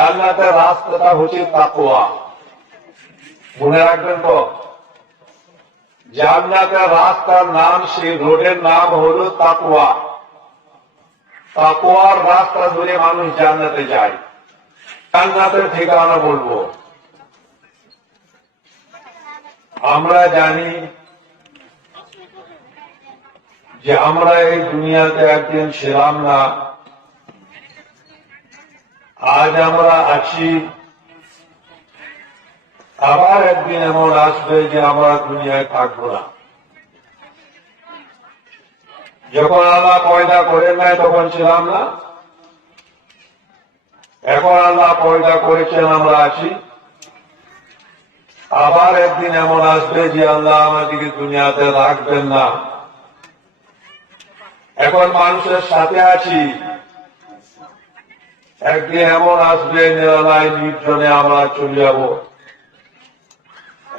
জান্নাতের রাস্তাটা হচ্ছে তাকওয়া। মনে রাখবেন তো, জান্নাতের রাস্তার নাম, সেই রোডের নাম হলো তাকওয়া। তাকওয়ার রাস্তা ধরে মানুষ জান্নাতে যায়। জান্নাতের ঠিকানা বলবো। আমরা জানি যে আমরা এই দুনিয়াতে একদিন ছিলাম না, আজ আমরা আছি, আবার একদিন এমন আসবে যে আমরা দুনিয়ায় থাকবো না। যখন আল্লাহ পয়দা করেন নাই তখন ছিলাম না, এখন আল্লাহ পয়দা করেছেন, আমরা আছি। আবার একদিন এমন আসবে যে আল্লাহ আমাদেরকে দুনিয়াতে রাখবেন না। এখন মানুষের সাথে আছি, একদিন এমন আসবে নিরালায় নির্জনে আমরা চলে যাব।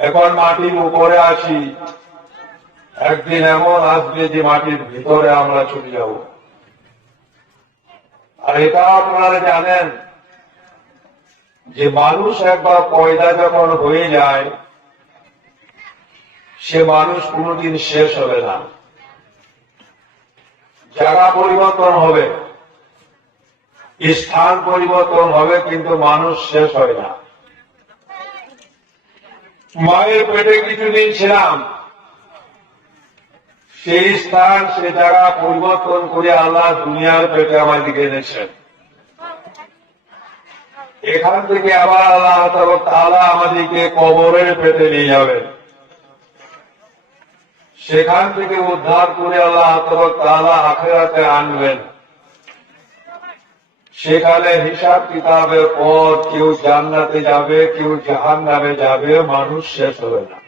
এখন মাটির উপরে আছি, একদিন এমন আসবে যে মাটির ভিতরে আমরা চলে যাব। আর এটা আপনারা জানেন যে মানুষ একবার পয়দা যখন হয়ে যায়, সে মানুষ কোনদিন শেষ হবে না। জায়গা পরিবর্তন হবে, স্থান পরিবর্তন হবে, কিন্তু মানুষ শেষ হয় না। মায়ের পেটে কিছুদিন ছিলাম, সেই স্থান, সে জায়গা পরিবর্তন করে আল্লাহ দুনিয়ার পেটে আমাদেরকে এনেছেন। এখান থেকে আবার আল্লাহ তাআলা আমাদেরকে কবরের পেটে নিয়ে যাবেন। সেখান থেকে উদ্ধার করে আল্লাহ তাআলা আখিরাতে আনবেন। সেখানে হিসাব কিতাবের পর কেউ জান্নাতে যাবে, কেউ জাহান্নামে যাবে, মানুষ শেষ হবে না।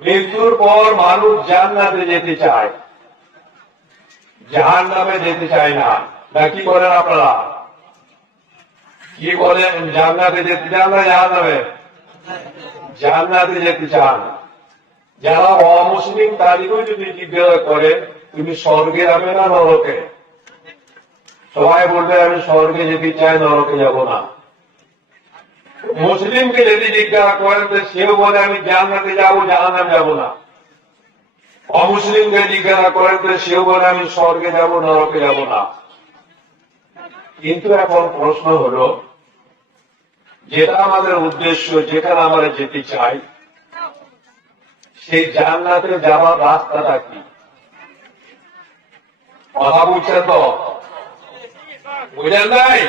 মৃত্যুর পর মানুষ জান্নাতে যেতে চায়, জাহান্নামে যেতে চায় না। না কি বলেন আপনারা? কি বলেন? জান্নাতে যেতে চান না জাহান্নামে? জান্নাতে যেতে চান। যারা অমুসলিম তাদেরকেও যদি জিজ্ঞাসা করে তুমি স্বর্গে যাবে না নরকে, সবাই বলবে আমি স্বর্গে যেতে চাই, নরকে যাব না। মুসলিমকে যদি জিজ্ঞাসা করেন তো সেও বলে আমি জান্নাতে যাব, জাহান্নামে যাব না। অমুসলিমকে জিজ্ঞাসা করেন তো সেও বলে আমি স্বর্গে যাব, নরকে যাব না। কিন্তু এখন প্রশ্ন হলো, যেটা আমাদের উদ্দেশ্য, যেখানে আমরা যেতে চাই, সেই জান্নাতে যাওয়ার রাস্তাটা কি? কথা বুঝছেন তো? বুঝেন নাই?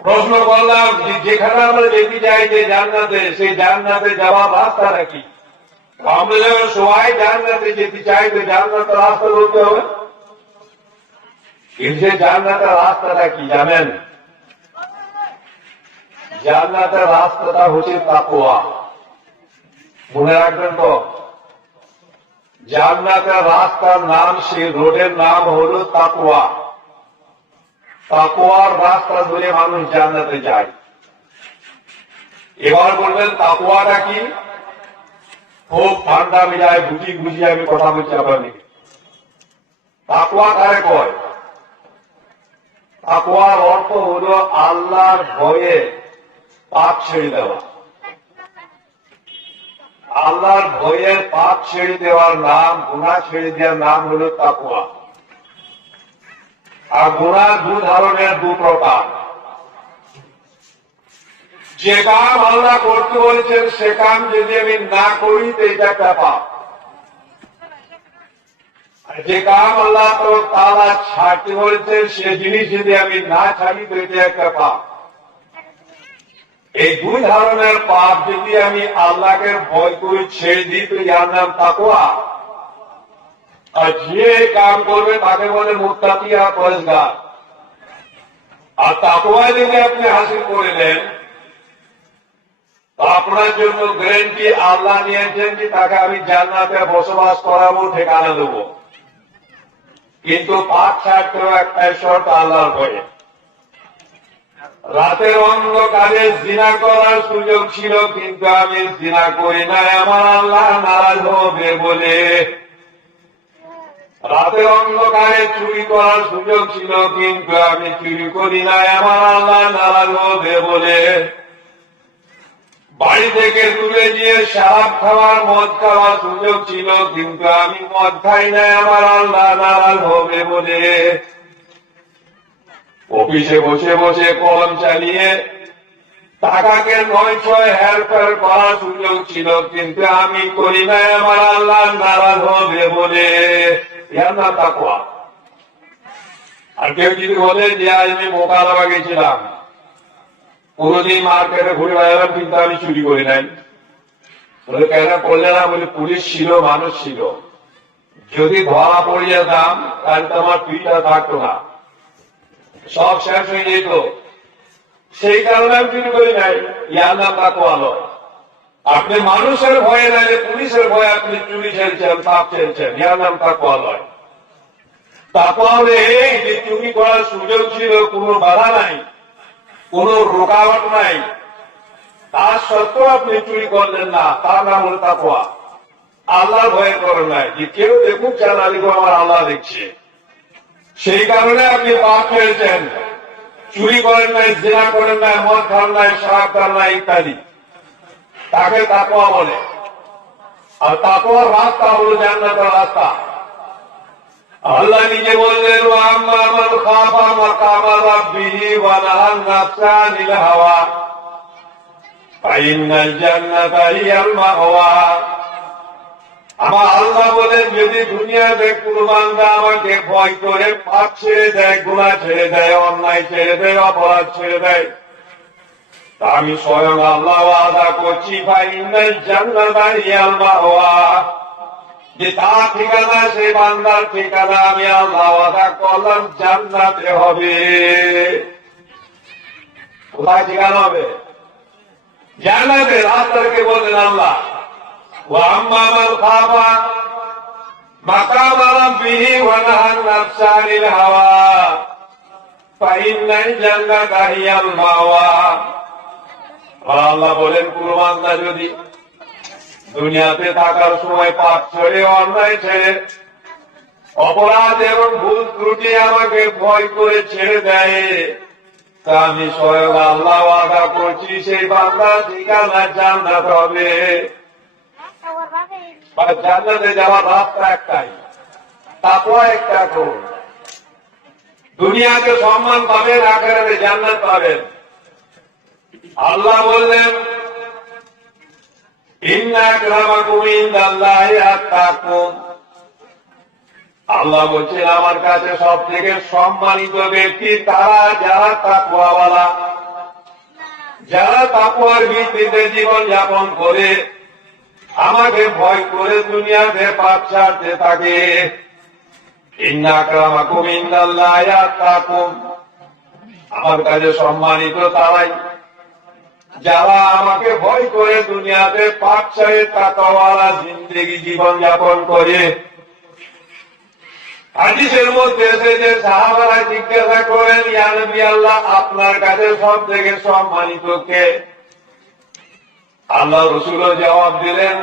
প্রশ্ন করলাম যেখানে আমরা যেতে চাই যে জান্নাতে, সেই জান্নাতে যাওয়ার রাস্তাটা কি? আমরা যখন সবাই জান্নাতে যেতে চাই তো জান্নাতের রাস্তা বলতে হবে। কিন্তু সেই জান্নাতের রাস্তাটা কি জানেন? জান্নাতের রাস্তাটা হচ্ছে তাকওয়া। মনে রাখবেন তো, জান্নাতের রাস্তার নাম, সেই রোডের নাম হলো তাকওয়া। তাকওয়ার রাস্তা ধরে মানুষ জান্নাতে যায়। এবার বলবেন তাকওয়াটা কি? খুব ঠান্ডা মেজায় বুঝিয়ে আমি কথা বলছি আপনাদেরকে। তাকওয়া কারে কয়? তাকওয়ার অর্থ হলো আল্লাহর ভয়ে পাপ ছেড়ে দেওয়া। আল্লাহর ভয়ের পাপ ছেড়ে দেওয়ার নাম, গুনাহ ছেড়ে দেওয়ার নাম হলো তাকওয়া। আর গুনাহ দু ধরনের, দু প্রকার। যে কাম আল্লাহ করতে বলেছেন সে কাম যদি আমি না করি তো এটা একটা পাপ। আর যে কাম আল্লাহ তাআলা ছাড়তে বলেছেন সে জিনিস যদি আমি না ছাড়ি তো এটা একটা পাপ। এই দুই ধরনের পাপ যদি আমি আল্লাহকে ভয় করে ছেড়ে দিই তো যার নাম তাকওয়া। আর যে কাম করবে তাকে বলে মুত্তাকি আর পরেজগার। আর তাকওয়া যদি আপনি হাসিল করে নেন তো আপনার জন্য গ্যারান্টি আল্লাহ নিয়েছেন যে তাকে আমি জান্নাতে বসবাস করাবো, ঠিকানা দেবো। কিন্তু পাপ ছাড়তেও একটাই শর্ত, আল্লাহর ভয়ে। রাতের অন্ধকারে জিনা করার সুযোগ ছিল, কিন্তু আমি জিনা করি নাই, আমার আল্লাহ নারাজ হবে বলে রাতের অন্ধকারে চুরি করার সুযোগ ছিল, কিন্তু আমি চুরি করি নাই আমার আল্লাহ নারাজ হবে বলে। বাড়ি থেকে তুলে নিয়ে শরাব খাওয়ার মদ খাওয়ার সুযোগ ছিল, কিন্তু আমি মদ খাই নাই আমার আল্লাহ নারাজ হবে বলে। অফিসে বসে বসে কলম চালিয়ে টাকাকে 9-6 হেরফের করার সুযোগ ছিল, কিন্তু আমি করি নাই আমার আল্লাহ নারাজ হবে বলে। এর নাম তাকওয়া। আর কেউ যদি বলে যে আজ আমি মোকালাবা গেছিলাম, পুরোদিন মার্কেটে ঘুরে বেড়ালাম, কিন্তু আমি চুরি করি নাই, বলে কেন করলে না? বলে পুলিশ ছিল, মানুষ ছিল, যদি ধরা পড়ে যেতাম তাহলে তো আমার পিঠটা থাকতো না, সব শেষ হয়ে যেত, সেই কারণে আমি চুরি করি নাই। ইয়ার নাম তাকওয়া নয়। আপনি মানুষের ভয়ে নাই, পুলিশের ভয়ে আপনি চুরি ছেড়েছেন, পাপ ছেড়েছেন, ইয়ার নাম তাকওয়া নয়। তাকওয়া হলে এই যে চুরি করার সুযোগ ছিল, কোনো বাধা নাই, কোন রোকাওয়াট নাই, তার সত্ত্বেও আপনি চুরি করলেন না, তার নাম হল তাকওয়া। আল্লাহর ভয়ে করেন নাই যে কেউ দেখুক, চালালি আমার আল্লাহ দেখছে, সেই কারণে আপনি পাপ ছেড়েছেন। চুরি করেন নাই, জিনা করেন নাই, মদ খান নাই, শরাব খান নাই ইত্যাদি, তাকে তাকওয়া বলে। আর তাকওয়ার রাস্তা হল জান্নাতের রাস্তা। আল্লাহ নিজে বললেন, আম্মা মান খাফা মাকামা রাব্বিহি ওয়া নাহান নাফসা আনিল হাওয়া ফাইন্নাল জান্নাতা হিয়াল মাওয়া। আমার আল্লাহ বলেন, যদি দুনিয়াতে কোনো বান্দা আমাকে ভয় করে পাপ ছেড়ে দেয়, গুনাহ ছেড়ে দেয়, অন্যায় ছেড়ে দেয়, অপরাধ ছেড়ে দেয়, তা আমি স্বয়ং আল্লাহ ওয়াদা করছি, ফাইন্নাল জান্নাতা হিয়াল মাওয়া, যে তার ঠিকানা, সে বান্দার ঠিকানা আমি আল্লাহ ওয়াদা করলাম জান্নাতে হবে। কোথায় ঠিকানা হবে? জান্নাতে। রাস্তাকে বললেন আল্লাহ, ওয়া আম্মা মান খাফা মাকামা রাব্বিহি ওয়া নাহান নাফসা আনিল হাওয়া ফাইন্নাল জান্নাতা হিয়াল মাওয়া। আল্লাহ বলেন, কোন বান্দা যদি দুনিয়াতে থাকার সময় পাপ ছেড়ে, অন্যায় ছেড়ে, অপরাধ এবং ভুল ত্রুটি আমাকে ভয় করে ছেড়ে দেয়, তা আমি স্বয়ং আল্লাহ ওয়াদা করছি সেই বান্দার ঠিকানা জান্নাত হবে। জান্নাতে যাওয়ার রাস্তা একটাই, তাকওয়া একটা করুন। দুনিয়াতে সম্মান পাবেন, আখিরাতে জান্নাত পাবেন। আল্লাহ বললেন, ইন্না আকরামাকুম ইনদাল্লাহি আতকাকুম। আল্লাহ বলছেন, আমার কাছে সব থেকে সম্মানিত ব্যক্তি তারা যারা তাকওয়াওয়ালা, যারা তাকওয়ার ভিত্তিতে জীবন যাপন করে, আমাকে ভয় করে দুনিয়াতে পাপ ছাড়তে থাকে। ইন্না আকরামাকুম ইনদাল্লাহি আতকাকুম। আমার কাছে সম্মানিত তারাই যারা আমাকে ভয় করে দুনিয়াতে পাপ ছেড়ে তাকওয়াওয়ালা জিন্দেগি জীবন যাপন করে। হাদিসের মধ্যে এসেছে, সাহাবারা জিজ্ঞাসা করেন, ইয়া নবী আল্লাহ, আপনার কাছে সব থেকে সম্মানিত কে? আল্লাহ রাসূলও জবাব দিলেন,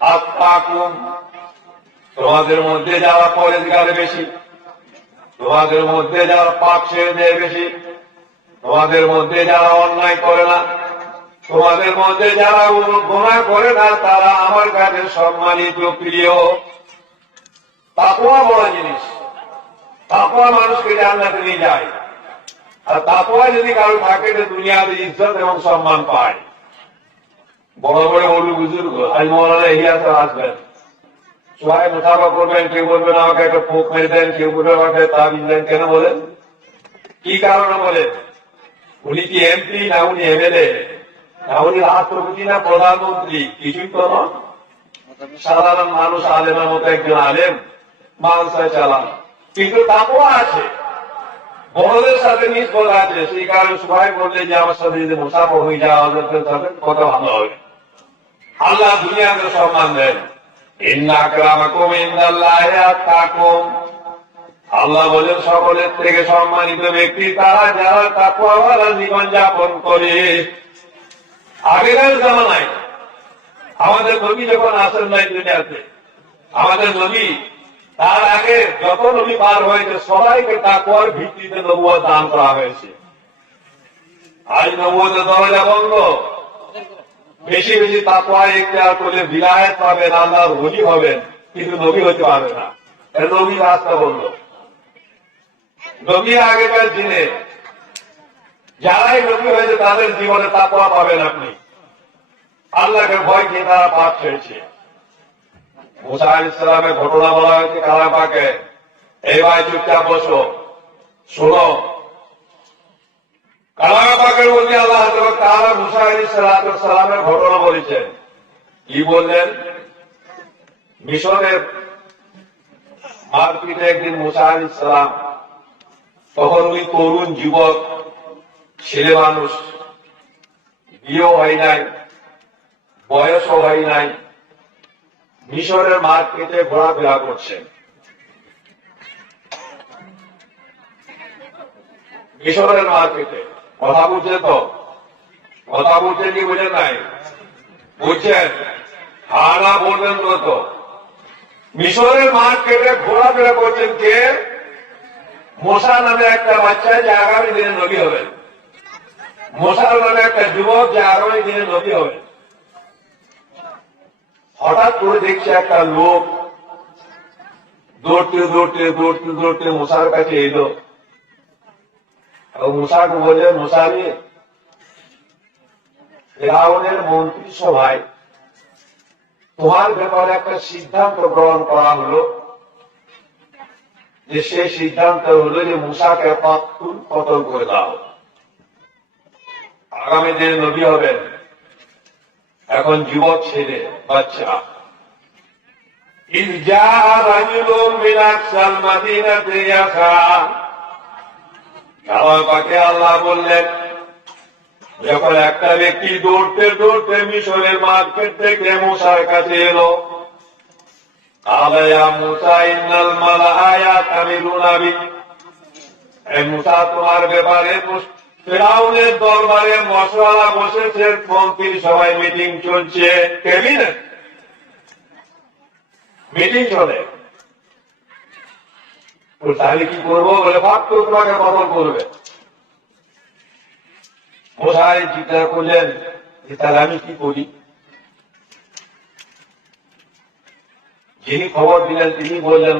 আতকাকুম। তোমাদের মধ্যে যারা পরেজগার বেশি, তোমাদের মধ্যে যারা পাপ ছেড়ে দেয় বেশি, তোমাদের মধ্যে যারা অন্যায় করে না, তোমাদের মধ্যে যারা গুনাহ করে না, তারা আমার কাছে সম্মানিত, প্রিয়। তাকওয়া বড় জিনিস। তাকওয়া মানুষকে জান্নাতে নিয়ে যায়। আর তাকওয়া যদি কারো থাকে, তো দুনিয়াতে ইজ্জত এবং সম্মান পায়। বড় বড় ওলি বুজুর্গ, আজ মৌলানা ইলিয়াস আসবেন, সবাই মুসাফা করবেন, কেউ বলবেন আমাকে একটা ফোক মেরে দেন, কেউ বলবেন আমাকে তাবিজ দেন। কেন বলেন? কি কারণে বলেন? উনি কি এমপি না উনি এমএলএ না উনি রাষ্ট্রপতি না প্রধানমন্ত্রী? কিছুই তো নন। সাধারণ মানুষ, আলেমের মতো একজন আলেম, মানসায় চালান, কিন্তু তাকওয়া আছে, বড়দের সাথে নিষ্পদ আছে। সেই কারণে সবাই বললে যে আমার সাথে যদি মুসাফা হয়ে যাওয়া সাথে কত ভালো হবে। আল্লাহ দুনিয়াকে সম্মান দেন। ইন্না আকরামাকুম ইনদাল্লাহি আতকাকুম। আল্লাহ বলেন, সকলের থেকে সম্মানিত ব্যক্তি তারা যারা তাকওয়াওয়ালা জীবন যাপন করে। আগেকার জামানায় আমাদের নবী যখন আসেন নাই দুনিয়াতে, আমাদের নবী তার আগে যত নবী পার হয়েছে সবাইকে তাকওয়ার ভিত্তিতে নবুয়ত দান করা হয়েছে। আজ নবুয়তের দরজা বন্ধ। বেশি বেশি তাকওয়া ইখতিয়ার করলে বিলায়াত পাবেন, আল্লাহর ওলি হবেন, কিন্তু নবী হতে পারবে না। নবী রাস্তা বন্ধ। নবী আগেকার দিনে যারাই নবী হয়েছে তাদের জীবনে তাকওয়া পাবেন আপনি। আল্লাহকে ভয় দিয়ে তারা পাপ ছেড়েছে। মুসা আলাইহিস সালামের ঘটনা বলা হয়েছে কালাম পাকে। এই ভাই চুপচাপ বসো, শোনো। কালাম পাকের মধ্যে আল্লাহ তাআলা মুসা আলাইহিস সালামের ঘটনা বলেছেন। কি বললেন? মিশরের মারপিটে একদিন মুসা আলাইহিস সালাম, তখন উনি তরুণ যুবক, ছেলে মানুষ, বিয়েও হয় নাই, বয়সও হয় নাই, মিশরের মার্কেটে ঘোরাফেরা করছেন। মিশরের মার্কেটে কথা বুঝছেন তো? কথা বুঝছেন কি বুঝেন নাই? বুঝছেন? হানা বলবেন তো। মিশরের মার্কেটে ঘোরাফেরা করছেন কে? মোসা নামে একটা বাচ্চা যে আগামী দিনে নবী হবেন। মোসার নামে একটা যুবক যে আগামী দিনে নবী হবেন। হঠাৎ করে দেখছে একটা লোক দৌড়তে দৌড়তে দৌড়তে দৌড়তে মুসার কাছে এলো। মুসাকে বলে, মুসা রে, ফিরআউনের মন্ত্রী সভায় তোমার ব্যাপারে একটা সিদ্ধান্ত গ্রহণ করা হলো, যে সেই সিদ্ধান্ত হলো যে মুসাকে কতল করে দাও, আগামী দিনে নবী হবেন। এখন যুবক ছেলে বাচ্চা। إذ جاء رجل من أقصى المدينة يسعى। কালাম পাকে আল্লাহ বললেন, যখন একটা ব্যক্তি দৌড়তে দৌড়তে মিশরের মার্কেট থেকে মুসার কাছে এলো, আলাইয়া মুসা ইন্নাল মালাআ ইয়াতামিরুনা বিক। এই মুসা, তোমার ব্যাপারে ফিরআউনের দরবারে মশওয়ারা বসেছে, মন্ত্রী সবাই মিটিং চলছে, ক্যাবিনেট মিটিং চলে। তাহলে কি করবো? বলে ভাব তো তোমাকে কতল করবে। মশাই চিন্তা করলেন যে তাহলে আমি কি করি? যিনি খবর দিলেন তিনি বললেন,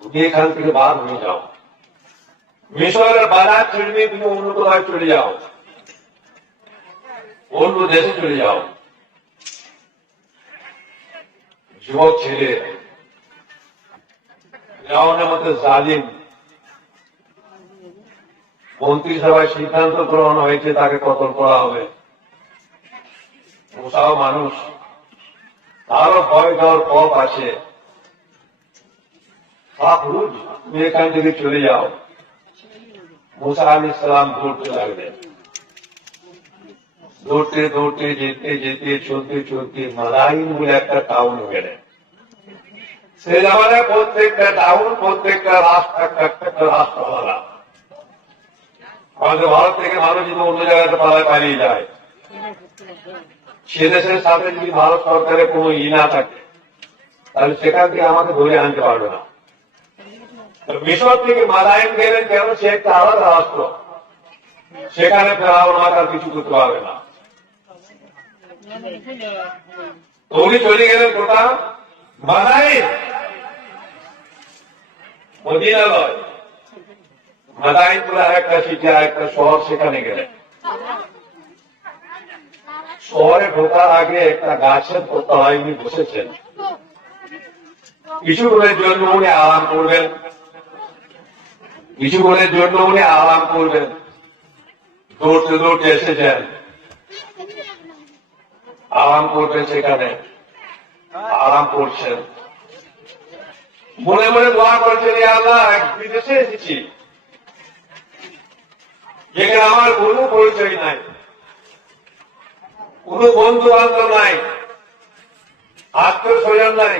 তুমি এখান থেকে বার হয়ে যাও, মিশরের বাজার ছেড়ে তুমি অন্য কোথায় চলে যাও, অন্য দেশে চলে যাও। যুবক ছেলে ফিরআউনের মতো জালিম মন্ত্রী সভায় সিদ্ধান্ত গ্রহণ হয়েছে তাকে কতল করা হবে। মুসাও মানুষ, তারও ভয় দেওয়ার পথ আছে। তুমি এখান থেকে চলে যাও। মুসা আলাইহিস সালাম দৌড়তে লাগলেন। দৌড়তে দৌড়তে যেতে যেতে চলতে চলতে মাদাইন বলে একটা টাউন গেলেন। সে জামানায় প্রত্যেকটা টাউন, প্রত্যেকটা রাস্তা একটা রাস্তাওয়ালা। আমাদের ভারত থেকে মানুষ যদি অন্য জায়গাতে পালায় পালিয়ে যায়, সে দেশের সাথে যদি ভারত সরকারের কোন না থাকে, তাহলে সেখান থেকে আমাকে ধরে আনতে পারবে না। মিশর থেকে মাদাইন গেলেন কেন? সে একটা আলাদা রাষ্ট্র, সেখানে ফেরাউন আর কিছু করতে পারবে না। উনি চলে গেলেন কোথা? মাদাইন, মদিনা নয়, মাদাইন বলে আরেকটা সিটি, আরেকটা শহর, সেখানে গেলেন। শহরে ঢোকার আগে একটা গাছের তলায় উনি বসেছেন। কিছুক্ষণের জন্য উনি আরাম করবেন, কিছুক্ষণের জন্য উনি আরাম করবেন। দৌড়তে দৌড়তে এসেছেন, আরাম করবেন, সেখানে আরাম করছেন। মনে মনে দোয়া করছেন, আল্লাহ, বিদেশে এসেছি যেখানে আমার কোনো পরিচয় নাই, কোন বন্ধু বান্ধব নাই, আত্মীয় স্বজন নাই,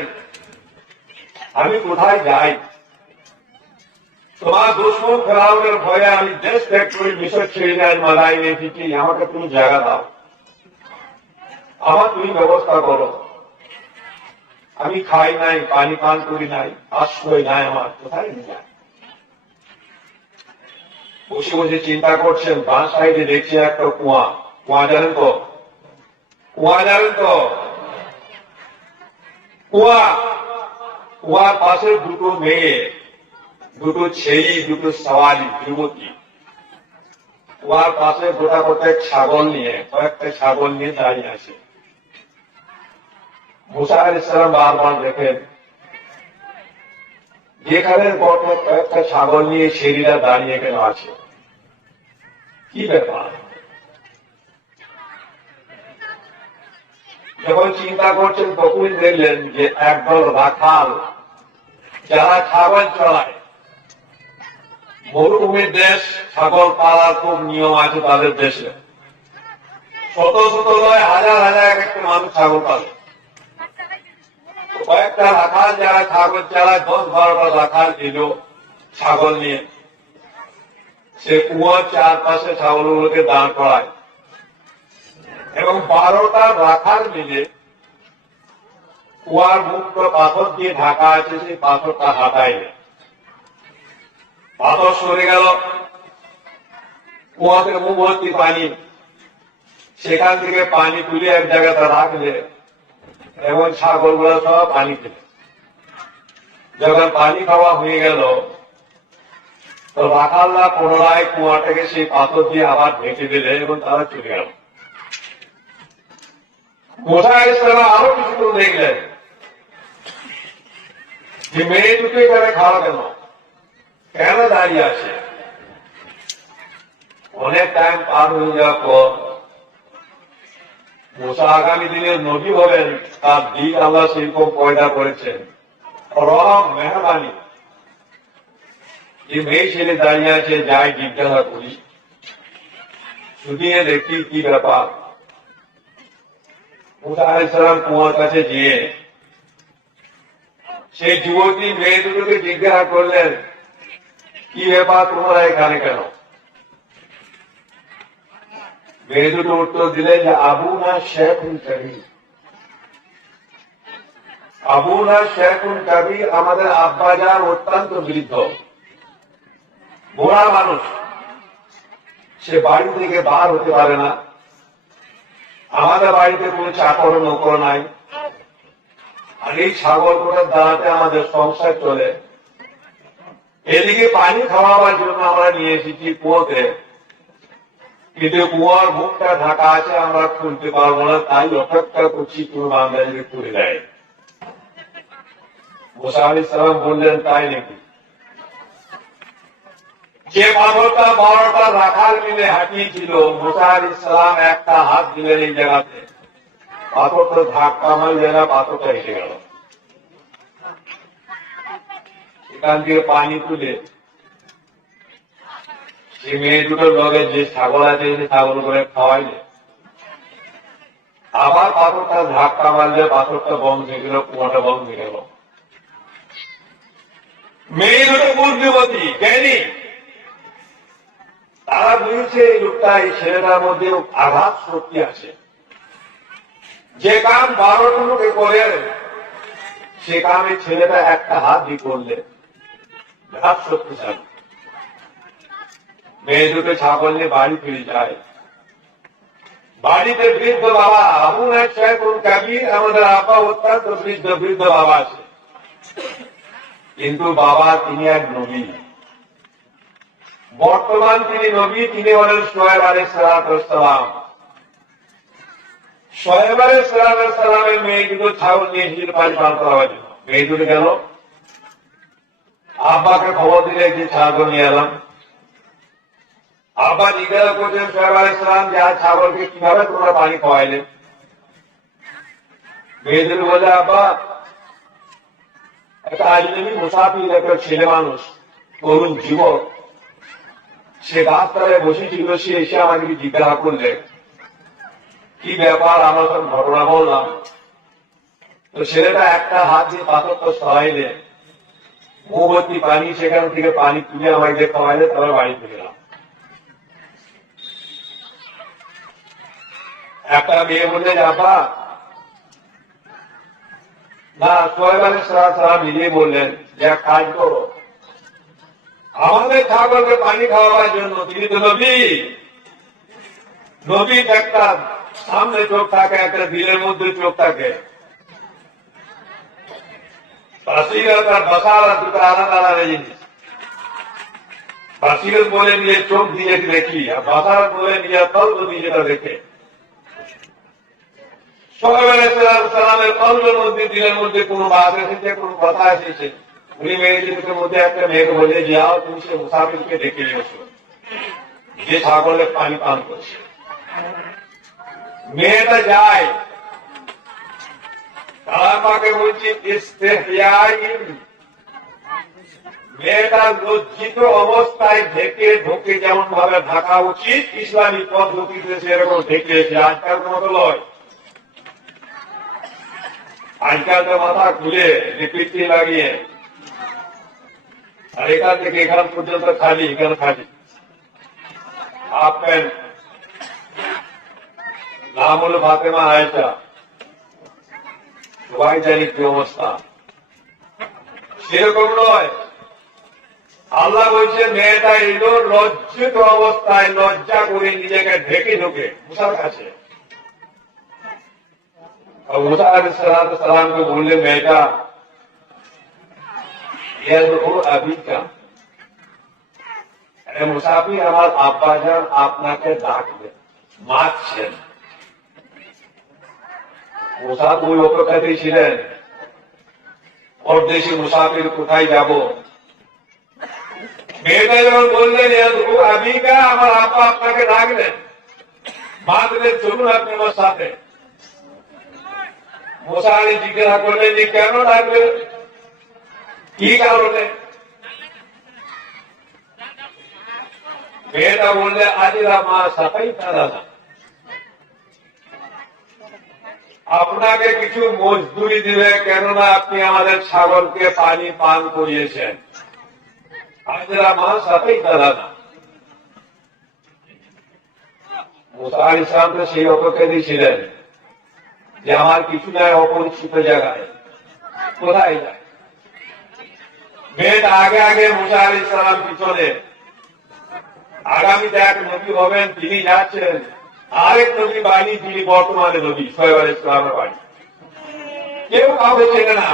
আমি কোথায় যাই? তোমার দুশ্মন ফেরাউনের ভয়ে আমি দেশ ত্যাগ করে মিশর ছেড়ে দেয় মাদাইন এসেছি। আমাকে তুমি জায়গা দাও, আমার তুমি ব্যবস্থা করো। আমি খাই নাই, পানি পান করি নাই, আশ্রয় নাই, আমার কোথায় নিয়ে যায়? বসে বসে চিন্তা করছেন, বাঁ সাইডে দেখছি একটা কুয়া। কুয়া জানেন তো? কুয়া জানেন তো? কুয়া। কুয়ার পাশে দুটো মেয়ে, দুটো ছেলে, দুটো সওয়ালি যুবতী। কুয়ার পাশে গোটা কয়েক ছাগল নিয়ে, কয়েকটা ছাগল নিয়ে দাঁড়িয়ে আছে। মুসা আলাইহিস সালাম বারবার দেখেন, যেখানে কয়েকটা ছাগল নিয়ে ছেলেরা দাঁড়িয়ে কেন আছে, কি ব্যাপার? যখন চিন্তা করছেন তখনই দেখলেন যে একদল রাখাল, যারা ছাগল চড়ায়। মরুভূমির দেশ, ছাগল পালার খুব নিয়ম আছে তাদের দেশে। শত শত নয়, হাজার হাজার একটা মানুষ ছাগল পালে। কয়েকটা রাখাল যারা ছাগল চালায়, 10-12টা রাখাল এলো ছাগল নিয়ে। সে কুয়ার চারপাশে ছাগলগুলোকে দাঁড় করায় এবং 12টা রাখাল মিলে কুয়ার মুখটা পাথর দিয়ে ঢাকা আছে, সেই পাথরটা হাতায় নেয়। পাথর সরে গেল, কুয়া থেকে মুখ ভর্তি পানি। সেখান থেকে পানি তুলে এক জায়গাতে রাখলে এবং ছাগলগুলো সব পানি খেলে। যখন পানি খাওয়া হয়ে গেল, তো রাখালরা পুনরায় কুয়াটাকে সেই পাথর দিয়ে আবার ঢেকে দিলে এবং তারা চলে গেল। মুসা আলাইহিস সালাম আরো কিছু দেখলেন যে মেয়ে দুটো এখানে খাওয়া কেন, কেন দাঁড়িয়ে আছে? অনেক টাইম পার হয়ে যাওয়ার পর মুসা আগামী দিনের নবী হলেন, তার দিক আল্লাহ সেরকম পয়দা করেছেন, রহম মেহরবানি। যে মেয়ে ছেলে দাঁড়িয়ে আছে, যাই জিজ্ঞাসা করি, শুনিয়ে দেখি কি ব্যাপার। মুসা আলাইহিস সালাম কুয়ার কাছে গিয়ে সেই যুবতী মেয়ে দুটোকে জিজ্ঞাসা করলেন, কি ব্যাপার, তোমরা এখানে কেন? মেয়ে দুটো উত্তর দিলে যে আবুনা শেখুন কবির। আবুনা শেখুন কবির, আমাদের আব্বাজান অত্যন্ত বৃদ্ধ, বুড়া মানুষ, সে বাড়ি থেকে বার হতে পারে না। আমাদের বাড়িতে কোনো চাকর নৌকর নাই, আর এই ছাগল কোটার দাঁড়াতে আমাদের সংসার চলে। এদিকে পানি খাওয়াবার জন্য আমরা নিয়ে এসেছি কুয়োতে, কিন্তু কুয়ার মুখটা ঢাকা আছে, আমরা খুলতে পারবো না, তাই অপেক্ষা করছি কোন বান্দা যদি খুলে দেয়। মুসা আলাইহিস সালাম বললেন, তাই নাকি? যে পাথরটা 12টা রাখাল মিলে হাঁটিয়েছিল, মুসা আলাইহিস সালাম একটা হাত দিলেন এই জায়গাতে, পাথরটা ধাক্কা মারলে না, পাথরটা হেঁটে গেল। এখান থেকে পানি তুলে সে মেয়ে দুটোর লগে যে ছাগল আছে, সে ছাগল করে খাওয়াইলে, আবার পাথরটা ধাক্কা মারলে পাথরটা বন্ধ হয়ে গেল, কুয়াটা বন্ধ হয়ে গেল। মেয়ে দুটো বুদ্ধিমতী, জ্ঞানী, তারা বুঝেছে এই লোকটা, এই ছেলেটার মধ্যে আঘাত শক্তি আছে। যে কাম 12টা লোকে করে, সে কামে ছেলেটা একটা হাত দিয়ে করলে আঘাত শক্তিশালী। মেয়ে দুটো ছাগল নিয়ে বাড়ি ফিরে যায়। বাড়িতে বৃদ্ধ বাবা, আবুনা শেখুন কবির, আমাদের আব্বা অত্যন্ত বৃদ্ধ বৃদ্ধ বাবা আছে, কিন্তু বাবা তিনি এক নবী। বর্তমান তিনি নবী, তিনি হলেন শোয়েব আলাইহিস সালাম। শোয়েব আলাইহিস সালামের মেয়ে দুটো ছাগল নিয়ে এসেছিল পানি পান করার জন্য। মেয়ে দুটো গেল, আব্বাকে খবর দিলে যে ছাগল নিয়ে এলাম। আব্বা জিজ্ঞাসা করছেন শোয়েব আলাইহিস সালাম, যে আজ ছাগলকে কিভাবে তোমরা পানি খাওয়াইলে? মেয়ে দুটো বলে, আব্বা একটা আজনবী মুসাফির, একটা ছেলে মানুষ, তরুণ যুবক, সে গাছতলায় বসেছিল, সে এসে আমাকে জিজ্ঞাসা করলে কি ব্যাপার, আমার সব ঘটনা বললাম। তো ছেলেটা একটা হাত দিয়ে পাথরটা সরাইলে, মুখভর্তি পানি, সেখান থেকে পানি তুলে আমাকে খাওয়াইলে, তারপর বাড়িতে গেলাম। একটা মেয়ে বললে, আব্বা না, সোহেব আলাইহিসসালাম নিজেই বললেন যে এক কাজ করো, আমাদের ছাগলকে পানি খাওয়াবার জন্য, তিনি তো নবী, নবীর একটা সামনে চোখ থাকে, একটা দিলের মধ্যে চোখ থাকে, বাসিরত আর বাসারত দুটো আলাদা আলাদা জিনিস। বাসিরত বলে নিয়ে চোখ দিয়ে দেখি, আর বাসারত বলে নিয়ে তল্প দিয়ে যেটা দেখে। সোহেব আলাইহিসসালামের কলবের মধ্যে, দিলের মধ্যে কোন বাত এসেছে, কোন কথা এসেছে, উনি মেয়েদের মধ্যে একটা মেয়েকে বলে, যাও তুমি সে মুসাফিরকে ডেকে নিয়ে এসো, যে ছাগলের পানি পান করছে। মেয়েটা যায়, তাকে বলছি ইস্তেহইয়াইন, মেয়েটা লজ্জিত অবস্থায় ঢোকে যেমন ভাবে ঢাকা উচিত ইসলামী পদ্ধতিতে, সেরকম ঢেকেছে। আজকাল মতো নয়, আজকাল তো মাথা খুলে পিঠি লাগিয়ে, আর এখান থেকে এখান পর্যন্ত খালি, এখানে খালি হাফ প্যান্ট, নাম হলো ফাতেমা আয়েশা, সবাই জানি কি অবস্থা। সেরকম নয়, আল্লাহ বলছে মেয়েটা এলো লজ্জিত অবস্থায়, লজ্জা করে নিজেকে ঢেকে ঢোকে মুসার কাছে। মুসা আলাইহিস সালামকে বললে, মেয়েটা আবিকা, মুসাফির আমার আব্বাজান আপনাকে ডাকবেন, মারছেন। মুসা ওই অপেক্ষাতেই ছিলেন, পরদেশি মুসাফির কোথায় যাব। মেয়েটা যখন বললেন আবিকা, আমার আব্বা আপনাকে ডাকলেন, মারলেন, চলুন আপনি আমার সাথে। মুসা আলী জিজ্ঞাসা করলেন যে কেন ডাকলেন, কি কারণে? মেয়েটা বললে, আজিরা মা সাফাই দাদা, আপনাকে কিছু মজদুরি দিবে, কেননা আপনি আমাদের ছাগলকে পানি পান করিয়েছেন। আজিরা মা সাফাই দাদা। মুসা আলাইহিস সালাম তো সেই অপেক্ষাতেই ছিলেন যে আমার কিছু নয়, অপরিচিত জায়গায় কোথায় যায়। মেয়েটা আগে আগে, মুসা আলাইহিস সালাম পিছনে। আগামীতে এক নবী হবেন, তিনি যাচ্ছেন, আরেক নবী বাণী, তিনি বর্তমানে নবী সোহেব আলাইহিস সালামের বাণী, কেউ কাউকে চেনে না।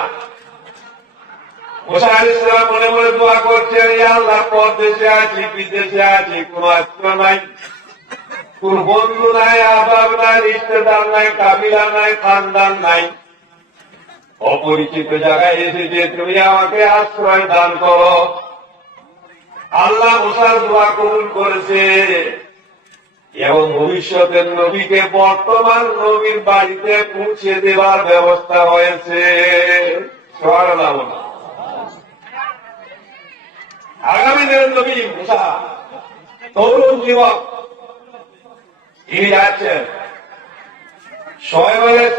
মুসা আলাইহিস সালাম মনে মনে দোয়া করছেন, ইয়া আল্লাহ, পরদেশে আছি, বিদেশে আছি, কোন আত্মীয় নাই, কোন বন্ধু নাই, আহবাব নাই, রিশতেদার নাই, কাবিলা নাই, খানদান নাই, অপরিচিত জায়গায় এসেছে, তুমি আমাকে আশ্রয় দান করো। আল্লাহ মুসার দোয়া কবুল করেছে, এবং ভবিষ্যতের নবীকে বর্তমান নবীর বাড়িতে পৌঁছে দেওয়ার ব্যবস্থা হয়েছে। আগামী দিনের নবী মুসা তরুণ যুবক, তিনি যাচ্ছেন, সোহেব আলাইহিস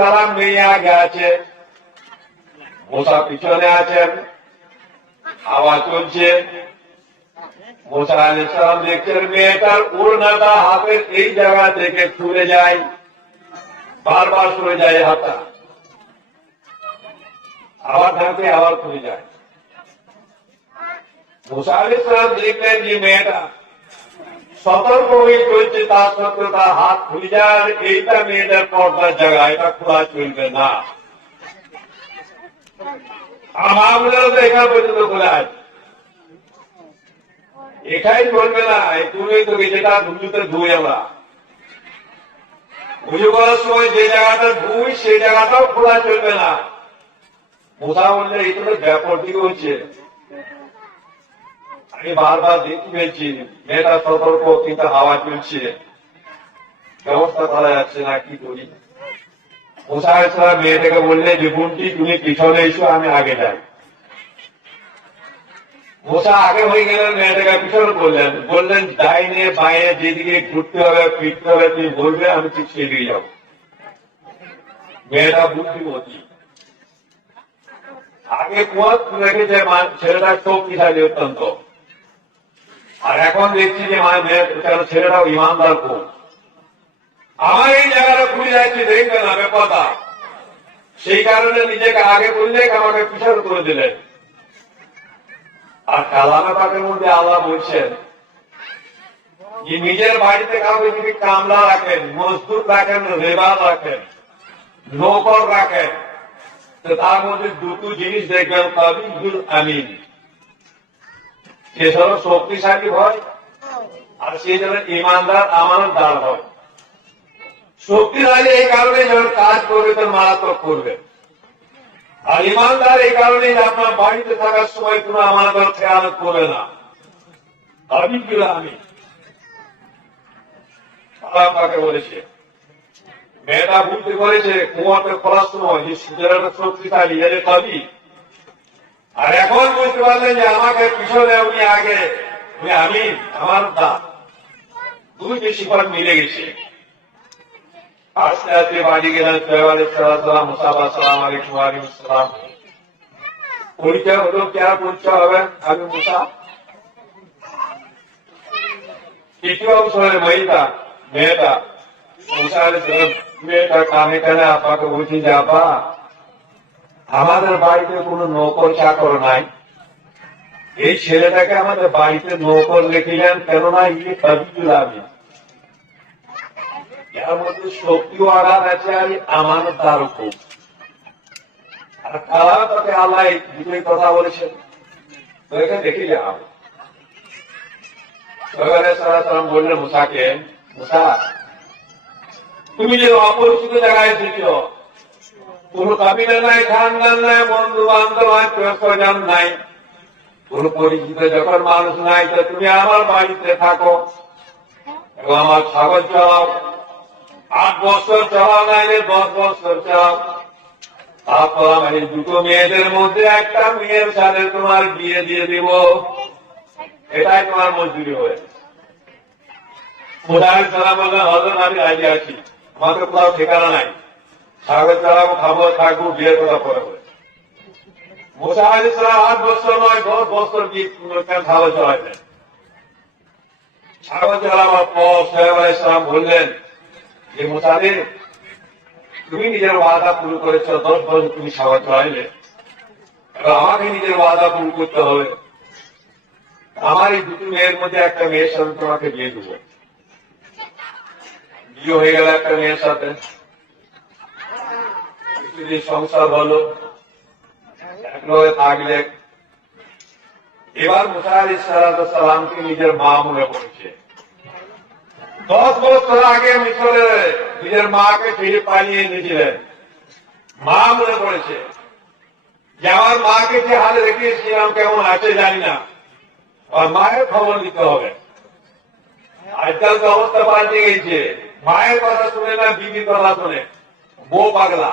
সালাম নিয়ে আগে আছে, মুসা পিছনে আছেন, হাওয়া চলছে। মুসা আলাইহিস সালাম দেখছেন মেয়েটার ওড়নাটা হাতের এই জায়গা থেকে খুলে যায়, বারবার সরে যায় হাতটা, আবার ঢাকে, আবার খুলে যায়। মুসা আলাইহিস সালাম দেখলেন যে মেয়েটা সতর্ক হয়ে চলছে, তার সত্ত্বেও তার হাত খুলে যায়। এইটা মেয়েটার পর্দার জায়গা, এটা খোলা চলবে না। আমাদের তো এখান পর্যন্ত খোলা আছে, এখাই চলবে না। তুমি তো যেটা ধুতে ধুই, আমরা পুজো করার সময় যে জায়গাটা ধুই, সেই জায়গাটাও খোলা চলবে না। মুসা বললে, এই তো ব্যাপার দিকে হচ্ছে, আমি বারবার দেখতে পেয়েছি মেয়েটা সতর্ক, কিন্তু হাওয়া চলছে, ব্যবস্থা করা যাচ্ছে না, কি করি। মুসা আলাইহিস সালাম মেয়েটাকে বললে যে বোনটি, তুমি পিছনে এসো, আমি আগে যাই। মুসা আগে হয়ে গেলেন, মেয়েটাকে পিছনে বললেন ডাইনে বাঁয়ে যেদিকে ঘুরতে হবে, ফিরতে হবে, তুমি বলবে, আমি ঠিক সেদিকে যাবো। মেয়েটা বুদ্ধিমতী, আগে কুয়াত রেখেছে, ছেলেটা শক্তিশালী অত্যন্ত, আর এখন দেখছি যে ছেলেটাও ইমানদার খুব। আমার এই জায়গাটা খুলে যাচ্ছে, দেখবে না ব্যাপারটা, সেই কারণে নিজেকে আগে বললে আমাকে পিছনে করে দিলেন। আর কালামে পাকের মধ্যে আল্লাহ বলছেন যে নিজের বাড়িতে কাউকে যদি কামলা রাখেন, মজদুর রাখেন, লেবার রাখেন, নৌকর রাখেন, তো তার মধ্যে দুটো জিনিস দেখবেন, কাবিল আমিন, সে যেন শক্তিশালী হয় আর সে যেন ইমানদার আমানতদার হয়। শক্তিশালী এই কারণে যখন কাজ করবে তখন মারাত্মক করবে, আর ইমানদার এই কারণে আপনার বাড়িতে থাকার সময় কোন আমানতের খেয়ালত করবে না। কাবিল আমিন তাকে বলেছে, মেয়েটা বুঝতে করেছে কুয়াতে খোলার সময় যে সুদের শক্তিশালী কবি, আর এখন বুঝতে পারলেন যে আমাকে পিছনে উনি আগে, উনি আমি আমার দা দুই বেশি পর মিলে গেছে। আস্তে আস্তে বাড়ি গেলেন, সালাম মুসাফা সালাম আলাইকুম ওয়ালাইকুম সালাম। পরিচয় হলো, কে পরিচয় হবে? আমি মুসা। তৃতীয় অবসরে মেয়েটা মেয়েটা কানে কানে আপাকে বলছি যে আপা, আমাদের বাড়িতে কোনো নৌকর চাকর নাই, এই ছেলেটাকে আমাদের বাড়িতে নৌকর রেখিলেন কেননা ইয়ে কবিল আমিন, এর মধ্যে শক্তিও আঘাত আছে আর আমানতদারও খুব। আর কারা তাকে আল্লাহ দুটোই কথা বলেছেন, তো এটা দেখে যাও। সালাম বললেন মুসাকে, মুসা তুমি যে অপরিচিত জায়গায় এসেছ, কোন কাবিলা নাই, খানদান নাই, বন্ধু বান্ধব স্বজন নাই, কোন পরিচিত যখন মানুষ নাই, তো তুমি আমার বাড়িতে থাকো এবং আমার ছাগল চালাও। 8 বছর চালাও, নাই 10 বছর চালাও, তারপর আমি দুটো মেয়েদের মধ্যে একটা মেয়ের সাথে তোমার বিয়ে দিয়ে দিব, এটাই তোমার মজুরি হয়েছে। মুসা আলাইহিস সালাম বললেন, হযরত আমি রাজি আছি, আমাকে কোথাও ঠিকানা নাই, ছাগল চালাবো, খাবো, থাকবো, বিয়ের কথা পরে বলে। মুসা আলাইহিস সালাম 8 বছর নয় 10 বছর কি ছাগল চালাইলেন। ছাগল চালাবার পর সোহেব আলাইহিস সালাম বললেন যে মুসা রে, তুমি নিজের ওয়াদা পুরো করেছ, 10 বছর তুমি ছাগল চালাইলে, এবার আমাকে নিজের ওয়াদা পুরো করতে হবে। আমার এই দুটো মেয়ের মধ্যে একটা মেয়ের সাথে তোমাকে বিয়ে দেবো। বিয়ে হয়ে গেল একটা মেয়ের সাথে, কিছুদিন সংসার হলো, একলগে থাকলে। এবার মুসা আলাইহিস সালামকে নিজের মা মনে পড়েছে। 10 বছর আগে মিশরে নিজের মাকে ফিরে পালিয়ে এনেছিলেন, মা মনে পড়েছে যে আমার মাকে যে হালে রেখেছিলাম কেমন আছে জানি না, আর মায়ের খবর দিতে হবে। আজকাল তো অবস্থা পাল্টে গেছে, মায়ের কথা শুনে না বিবির কথা শুনে, বউ পাগলা।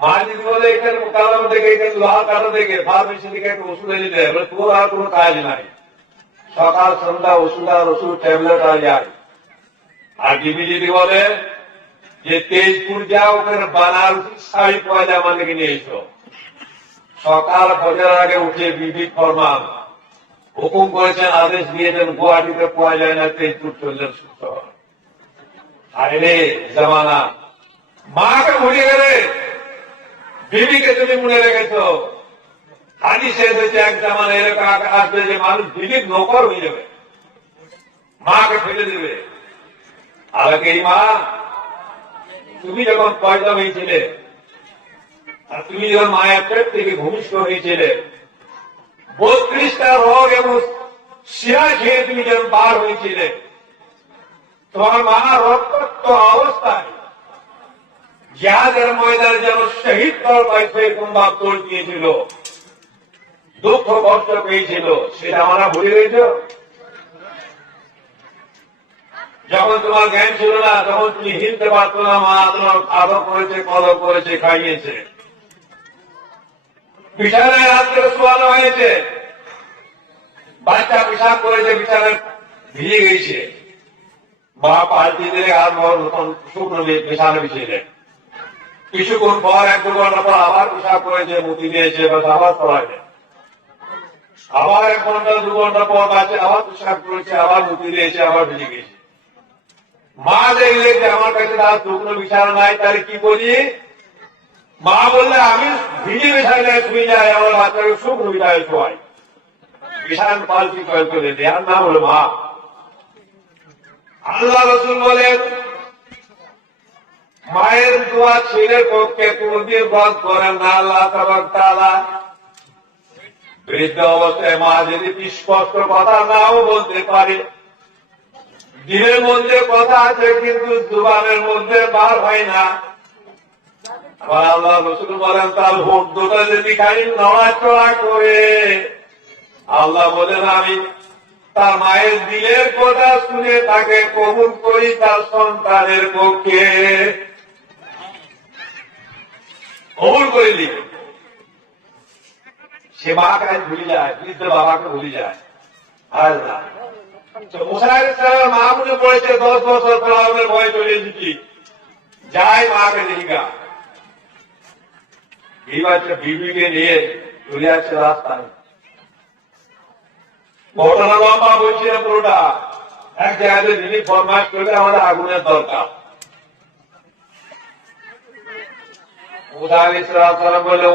মা যদি বলে এখানে কালাম থেকে, এখানে লোহা কাটা থেকে, ফার্মেসি থেকে একটা ওষুধ এনে দেয়, তোর আর কোনো কাজ নাই, সকাল সন্ধ্যা ওষুধ আর ওষুধ ট্যাবলেট আর যায়। আর বিবি যদি বলে যে তেজপুর যাও, ওখানে বানারসি শাড়ি পাওয়া যায়, আমার লেগে নিয়ে এসো, সকাল ফজর আগে উঠে বিবি ফরমান হুকুম করেছেন, আদেশ দিয়েছেন, গুয়াহাটিতে পাওয়া যায় না, তেজপুর চললে সুস্থ। আরে জামানা, মাকে ভুলে গেলে বিবিকে তুমি মনে রেখেছ। হাদিসে এসেছে এক জামানা এরকম আসবে যে মানুষ বিবির নৌকর হয়ে যাবে, মাকে ফেলে দেবে। আর এই মা, তুমি যখন পয়দা হয়েছিলে আর তুমি যখন মায়ের পেট থেকে ভূমিষ্ঠ হয়েছিলে, 32টা রোগ এবং শিরা খেয়ে তুমি যখন বার হয়েছিলে, তোমার মা রক্তাক্ত অবস্থায় জিহাদের ময়দানে যেন শহীদ করার পাইছে কোনবা তোল দিয়েছিল, দুঃখ কষ্ট পেয়েছিল, সেটা আমরা ভুলে গেছ। যখন তোমার জ্ঞান ছিল না, তখন তুমি হিলতে পারতো না, মা তোমার আদর করেছে, কদর করেছে, খাইয়েছে, বিছানায় রাত করে শোয়ানো হয়েছে, বাচ্চা পেশাব করেছে, বিছানায় ভিজে গেছে, মা পাল্টি দিলে আর নতুন শুকনো বিছানা বিছিয়ে, কিছুক্ষণ পর 1-2 ঘন্টা পর আবার পেশাব করেছে, মুতি দিয়েছে, আবার পড়াইছে, আবার 1 ঘন্টা 2 ঘন্টা পর বাচ্চা আবার পেশাব করেছে, আবার মুতি দিয়েছে, আবার ভিজে গেছে। মা দেখলে যে আমার কাছে তার শুকনো বিছানা নাই, তাহলে কি করি, মা বললে আমি ভিজে বিছানায় শুয়ে যাই, আমার বাচ্চাকে সুখ বিছানায় শোয়াই, বিছানার পাল্টি করে দেয়, আর নাম হলো মা। আল্লাহ রসুল বলেন মায়ের দোয়া ছেলের পক্ষে কোনদিন বধ করেন না আল্লাহ তাআলা। বৃদ্ধ অবস্থায় মা যদি স্পষ্ট কথা নাও বলতে পারে, দিনের মধ্যে কথা আছে কিন্তু জুবানের মধ্যে বার হয় না, আবার আল্লাহ রসুল বলেন তার ভোট দুটা যদি খালি নড়াচড়া করে, আল্লাহ বলেন আমি তার মায়ের দিলের কথা শুনে তাকে কবুল করি তার সন্তানের পক্ষে, কবুল করে দিই। সে মাকে ভুলে যায়, বৃদ্ধ বাবাকে ভুলে যায়। আর না মুসা আলাইহিস সালাম মা মনে পড়েছে 10 বছর ফেরাউনের ভয় চলে এসেছি, যাই মাকে দেখা। এই বাচ্চা বিবিকে নিয়ে চলে আসছে রাস্তায়। ঘটনা লম্বা বলছি না পুরোটা, এক জায়গায় যিনি ফরমাইশ করলে আমাদের আগুনের দরকার। মুসা আলাইহিস সালাম বলে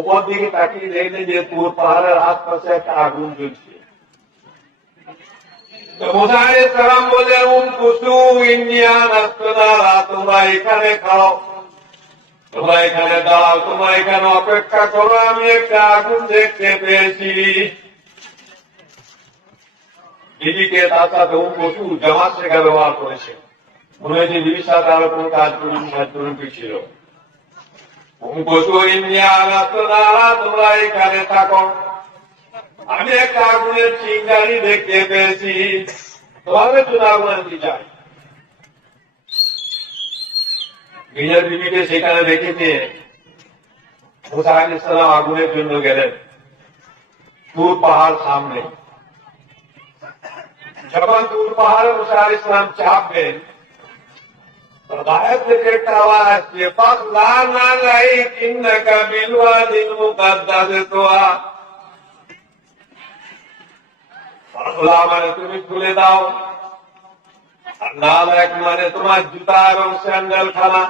উপর দিকে তাকিয়ে দেখলেন যে পুরো পাহাড়ের আশপাশে একটা আগুন জ্বলছে। মুসা আলাইহিস সালাম বলে তোমরা এখানে খাও, তোমরা এখানে দাঁড়াও, তোমরা এখানে অপেক্ষা করো, আমি একটা আগুন দেখতে পেয়েছি। দিদিকে তার সাথে প্রচুর জামাত শেখা ব্যবহার করেছে, মনে হয়েছে দিদির সাথে আরো কোন কাজ করুন ছিল। তোমরা এখানে থাকো, আমি একটা আগুনের চিঙ্গারি দেখতে পেয়েছি, তোমাদের জন্য আগুন আনতে চাই। নিজের বিবিকে সেখানে রেখে দিয়ে মুসা আলাইহিস সালাম আগুনের জন্য গেলেন। তুর পাহাড় সামনে, যখন তুর পাহাড়ে মুসা আলাইহিস সালাম চাপবেন, বাইরে থেকে একটা আওয়াজ আসছে, ফাখলানা লাইক ইন্নাকা বিল ওয়াদিল মুকাদ্দাসে তুয়া। ফাখলা মানে তুমি খুলে দাও, আর নালাক মানে তোমার জুতা এবং স্যান্ডেল খানা।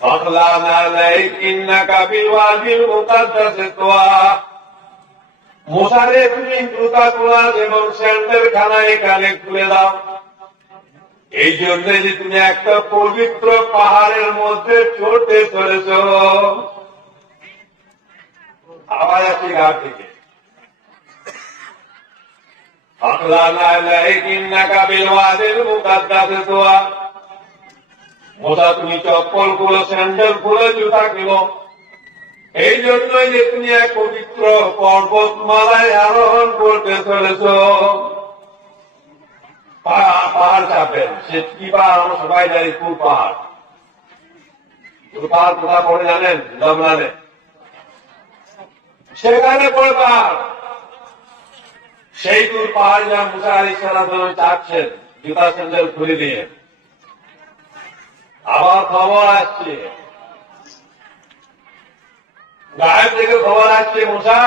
ফাখলানা লাইক ইন্নাকা বিল ওয়াদিল মুকাদ্দাসে তুয়া। মুসারে তুমি জুতা তোলার এবং স্যান্ডেল খানা এখানে খুলে দাও, এই জন্য যে তুমি একটা পবিত্র পাহাড়ের মধ্যে চড়তে চলেছ। আবার আসি ঘাট থেকে, মোটা তুমি চপ্পল খুলো, স্যান্ডেল খুলো, জুতা কিনো, এই জন্যই যে তুমি এক পবিত্র পর্বতমালায় আরোহণ করতে চলেছ। পাহাড় চাপেন, সে কি পাহাড় আমরা সবাই জানি, তুর পাহাড়। তুর পাহাড় কোথা পড়ে জানেন? লবনানে, সেখানে পড়ে পাহাড়। সেই তুর পাহাড় যা মুসা আলাইহিস সালাম চাপছেন জুতা স্যান্ডেল খুলে দিয়ে। আবার খবর আসছে, গায়েব থেকে খবর আসছে, মুসা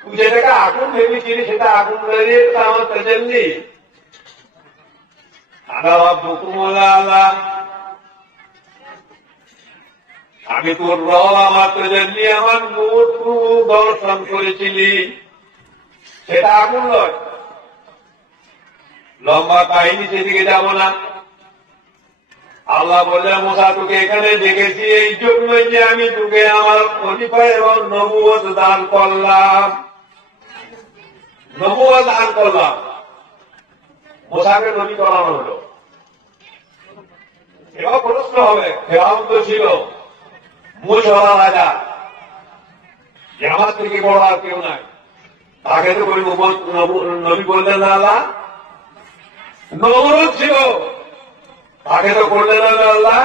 তুই যেটাকে আগুন ভেবেছিলি সেটা আগুন বেরিয়ে আমার তেজেনলি। আল্লাহ আমি তোর রব, আমার তেজেনলি, আমার নূর দর্শন করেছিলি, সেটা আগুন নয়। লম্বা কাহিনী, সেদিকে যাব না। আল্লাহ বলে মুসা তোকে এখানে দেখেছি এই জন্যই যে আমি তোকে আমার খলিফা এবং নবুয়ত দান করলাম, নবুয়ত দান করলাম। মুসাকে নবী করানো হলো। এবার প্রশ্ন হবে, ফেরাউন তো ছিল মুসরা রাজা, যে আমার থেকে বড় আর কেউ নাই, তাকে তো নবী বললেন না আল্লাহ। নমরুদ ছিল, তাকে তো করলেন না আল্লাহ।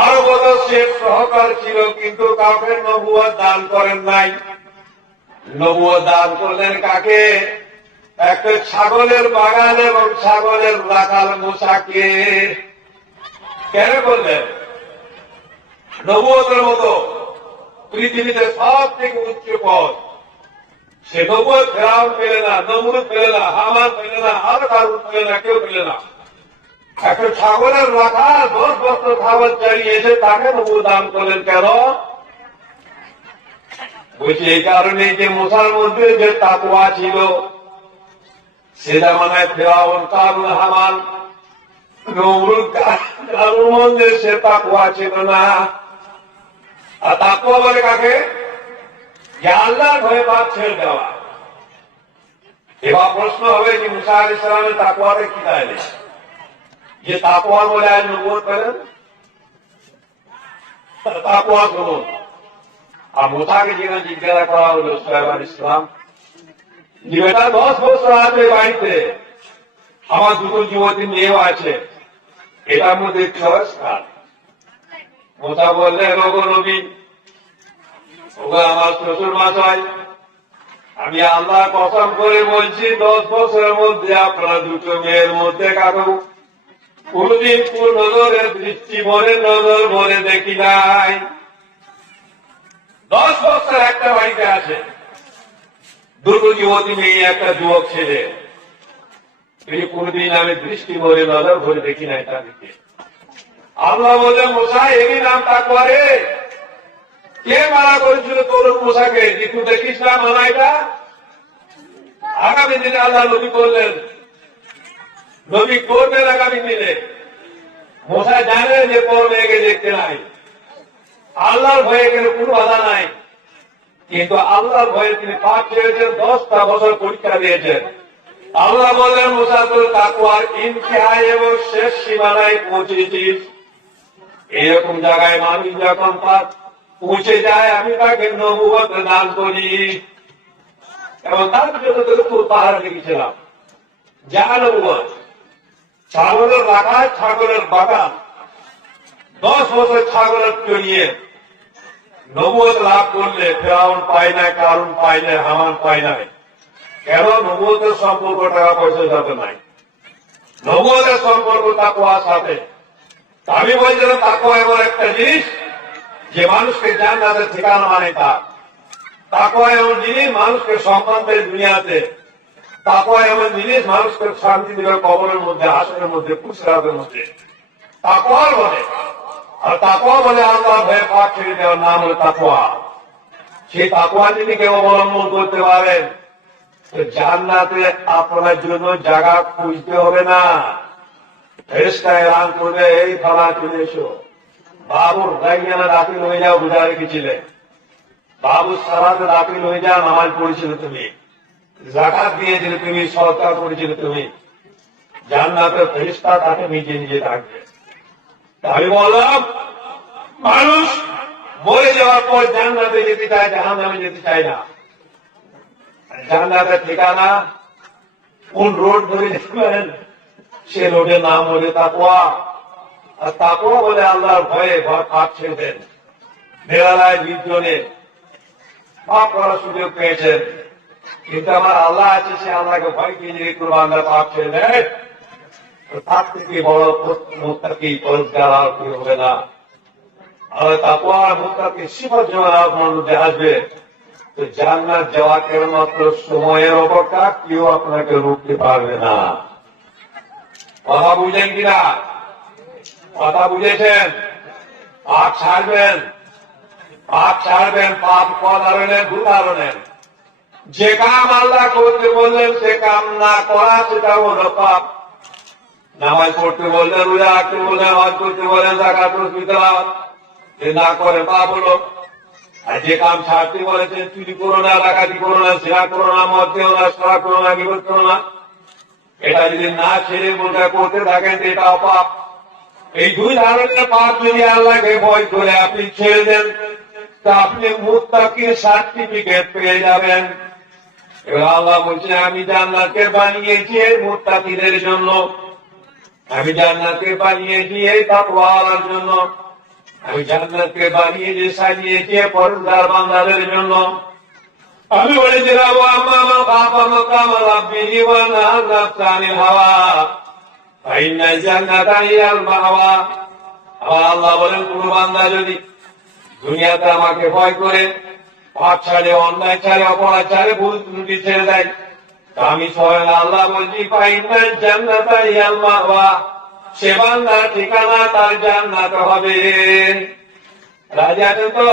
আরো কত শেখ সহকার ছিল, কিন্তু কাউকে নবুয়ত দান করেন নাই। নবুয়ত দান করলেন কাকে? একটা ছাগলের বাগান এবং ছাগলের রাখাল মুসাকে। কেন করলেন? নবুয়তের মতো পৃথিবীতে সব থেকে উচ্চ পদ, সে তবুও ফেরাউন পেলে না, নমরুদ পেলে না, হামান পেলে না, আর কারুন পেলে না, কেউ পেলে না। একটা ছাগলের রাখা 10 বছর খাবার চালিয়েছে, তাকে নমরুদ দান করলেন কেন? বলছি এই কারণে যে মুসার মধ্যে যে তাকওয়া ছিল, সে জামানায় ফেরাউন, কারুন, হামান, নমরুদ কারুর মধ্যে সে তাকওয়া ছিল না। আর তাকওয়া বলে কাকে? যে আল্লাহর ভয়ে পাপ ছেড়ে দেওয়া। এবার প্রশ্ন হবে যে মুসা আলাইহিস সালামের তাকওয়াতে কি দাঁড়ায়? যে তাকওয়া বলে আজ নবুয়ত পেলেন, তাকওয়া শুনুন। আর মুসাকে যেখানে জিজ্ঞাসা করা হলো সুলাইমান আলাইহিস সালাম, যে বেটা 10 বছর আছে বাড়িতে, আমার 2 যুবতী মেয়েও আছে, এটার মধ্যে চয়েস কার? মুসা বললেন, ওগো নবী, ওগো আমার শ্বশুর মশাই, আমি আল্লাহ কসম করে বলছি 10 বছরের মধ্যে আপনারা 2 মেয়ের মধ্যে কারো কোনদিন কোন নজরে দৃষ্টি ভরে নজর ভরে দেখি নাই। 10 বছর একটা বাড়িতে আছে, 2 যুবতী মেয়ে, একটা যুবক ছেলে, কোনদিন আমি দৃষ্টি ভরে নজর ভরে দেখি নাই তাদেরকে। আল্লাহ বলে, মুসা এরই নাম তাকওয়া রে। কে মানা করেছিল তোর মুসাকে যে তুই দেখিস না মানা? এটা আগামী দিনে আল্লাহ নবী করলেন, নবী করবেন আগামী দিনে। মুসা জানে যে পর মেয়েকে দেখতে নাই, আল্লাহর ভয়ে গেলে কোনো বাধা নাই, কিন্তু আল্লাহর ভয়ে তিনি পাপ ছেড়েছেন, 10টা বছর পরীক্ষা দিয়েছেন। আল্লাহ বললেন, মুসা তোর তাকওয়ার ইন্তিহাই এবং শেষ সীমানায় পৌঁছেছিস। এরকম জায়গায় মানুষ যখন পৌঁছে যায়, আমি তাকে নবুয়ত দান করি। এবং তার জন্য তোর পাহাড় লিখেছিলাম যা নবুয়ত। ছাগলের রাখা, ছাগলের বাগান, 10 বছর ছাগলের চড়িয়ে নবুয়ত লাভ করলে ফেরাউন পায় না, কারুন পায় না, হামান পায় না। কেন? নবুয়তের সম্পর্ক টাকা পয়সার সাথে নাই, নবুয়তের সম্পর্ক তাকওয়ার সাথে। আমি বলছিলাম তাকওয়া এমন একটা জিনিস যে মানুষকে জান্নাতের ঠিকানা মানে তার। তাকওয়া এমন জিনিস মানুষকে সম্মান দেয় দুনিয়াতে। তাকওয়া এমন জিনিস মানুষকে শান্তি দেবে কবরের মধ্যে, হাসরের মধ্যে, পুরস্কারের মধ্যে। তাকওয়া বলে, আর তাকওয়া বলে আল্লাহ ভয়ে পাপ ছেড়ে দেওয়ার নাম হলো তাকওয়া। সেই তাকওয়া যদি কেউ অবলম্বন করতে পারেন, তো জান্নাতে আপনার জন্য জায়গা খুঁজতে হবে না। ফেরেশতা এলান করবে, এই ফালা চলে এসো, বাবুর রাইয়ানা দাখিল হয়ে যাও, বুঝা রেখেছিলেন। বাবু সালাতে দাখিল হয়ে যাও, নামাজ পড়েছিল তুমি, যাকাত দিয়েছিল তুমি, সদকা করেছিল তুমি। জান্নাতের ফেরেশতা তাকে নিজে নিজে ডাকবে। আমি বললাম, মানুষ মরে যাওয়ার পর জান্নাতে যেতে চায়, জাহান্নামে যেতে চায় না। জান্নাতের ঠিকানা কোন রোড ধরে যাবেন, সে রোডের নাম হলে তাকওয়া। আর তাকওয়া বলে আল্লাহর ভয়ে পাপ ছেড়ে দেন। বেলায় নির্জনে পাপ করার সুযোগ পেয়েছেন, কিন্তু আমার আল্লাহ আছে, সে আল্লাহকে ভয় পেয়ে যদি কুরবানরা পাপ ছেড়ে দেয়, তার থেকে বড় মুত্তাকি পরহেজগার আর কেউ হবে না। আর তাকওয়া আর মুত্তাকি সিফাত যখন আপনার মধ্যে আসবে, তো জান্নাত যাওয়া কেবলমাত্র সময়ের অপেক্ষা, কেউ আপনাকে রুখতে পারবে না। কথা বুঝলেন কিনা? কথা বুঝেছেন? পাপ ছাড়বেন, পাপ ছাড়বেন, পাপ করাবেন, দুধারণেন। যে কাম আল্লাহ করতে বললেন সে কাম না করা, সেটা হলো পাপ। নামাজ পড়তে বললেন, রোজা রাখতে বললেন, হজ করতে বললেন, যাকাত ফিতরাত, যে না করে পাপ হলো। আর যে কাম ছাড়তে বলেছেন, চুরি করো না, ডাকাতি করো না, জিনা করো না, মদ খেও না, শরাব করো না, গীবত করো না, এটা যদি না ছেড়ে মনটা করতে থাকেন, এটাও পাপ। এই 2 ধরনের পাপ যদি আল্লাহকে ভয় করে আপনি ছেড়ে দেন, তা আপনি মুত্তাকির সার্টিফিকেট পেয়ে যাবেন। এবার আল্লাহ বলছে, আমি জান্নাতকে বানিয়েছি এই মুত্তাকিদের জন্য, আমি জান্নাতকে বানিয়েছি এই তাকওয়ার জন্য, আমি জান্নাতকে বানিয়েছি সাজিয়েছি পরহেজগার বান্দাদের জন্য। আমি বলেছিলাম, আম্মা মা খাফা মাকামা রাব্বিহি ওয়া নাহা নাফসা আনিল হাওয়া ফাইন্নাল জান্নাতা হিয়াল মাওয়া। আল্লাহ বলেন, কোন বান্দা যদি দুনিয়াতে আমাকে ভয় করে পাপ ছাড়ে, অন্যায় ছাড়ে, অপরাধ ছাড়ে, ভুল ত্রুটি ছেড়ে দেয়। তা আমি স্বয়ং আল্লাহ বলছি, ফাইনাল জান্নাতা ইয়াল মাওয়া, সে বান্দার ঠিকানা তার জান্নাত হবে। রাজি আছেন তো?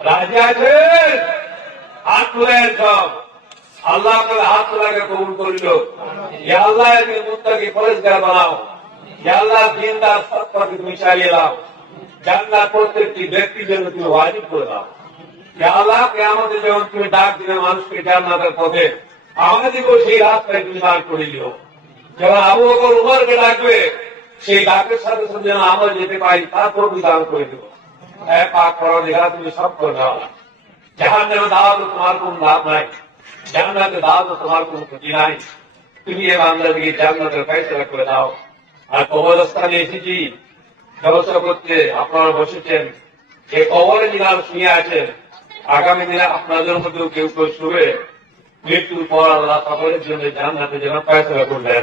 রাজি আছেন? হাত তুলেন সব। আল্লাহ আপনার হাত তোলাকে কবুল করিল। ইয়া আল্লাহ একে মুত্তাকি পরেজগার বানাও। ইয়া আল্লাহ দিনদার সৎপথে তুমি চালিয়ে দাও। জান্নাত প্রত্যেকটি ব্যক্তির জন্য তুমি ওয়াজিব করে দাও। ইয়া আল্লাহ কিয়ামতের যখন তুমি ডাক দিবে মানুষকে জান্নাতের পথে, আমাদেরকেও সেই রাস্তায় তুমি দান করে দিও। যখন আবু বকর উমরকে ডাকবে, সেই ডাকের সাথে সাথে যেন আমরা যেতে পারি, তারপর তুমি দান করে দেবো। হ্যাঁ, পাক পরওয়ারদিগার তুমি সব করে দাও। জাহান্নামে দাও তো তোমার কোন লাভ নাই, জান্নাতে দাও তো তোমার কোন ক্ষতি নাই। তুমি এ বান্দাদেরকে জান্নাতের ফয়সালা করে দাও। আর কবরস্থানে এসেছি জলসা করতে, আপনারা বসেছেন, এই কবরে যিনার শুয়ে আছেন, আগামী দিনে আপনাদের মধ্যেও কেউ কেউ শুবে, মৃত্যুর পর আল্লাহ সকলের জন্য জান্নাতে যেন ফয়সালা করলেন।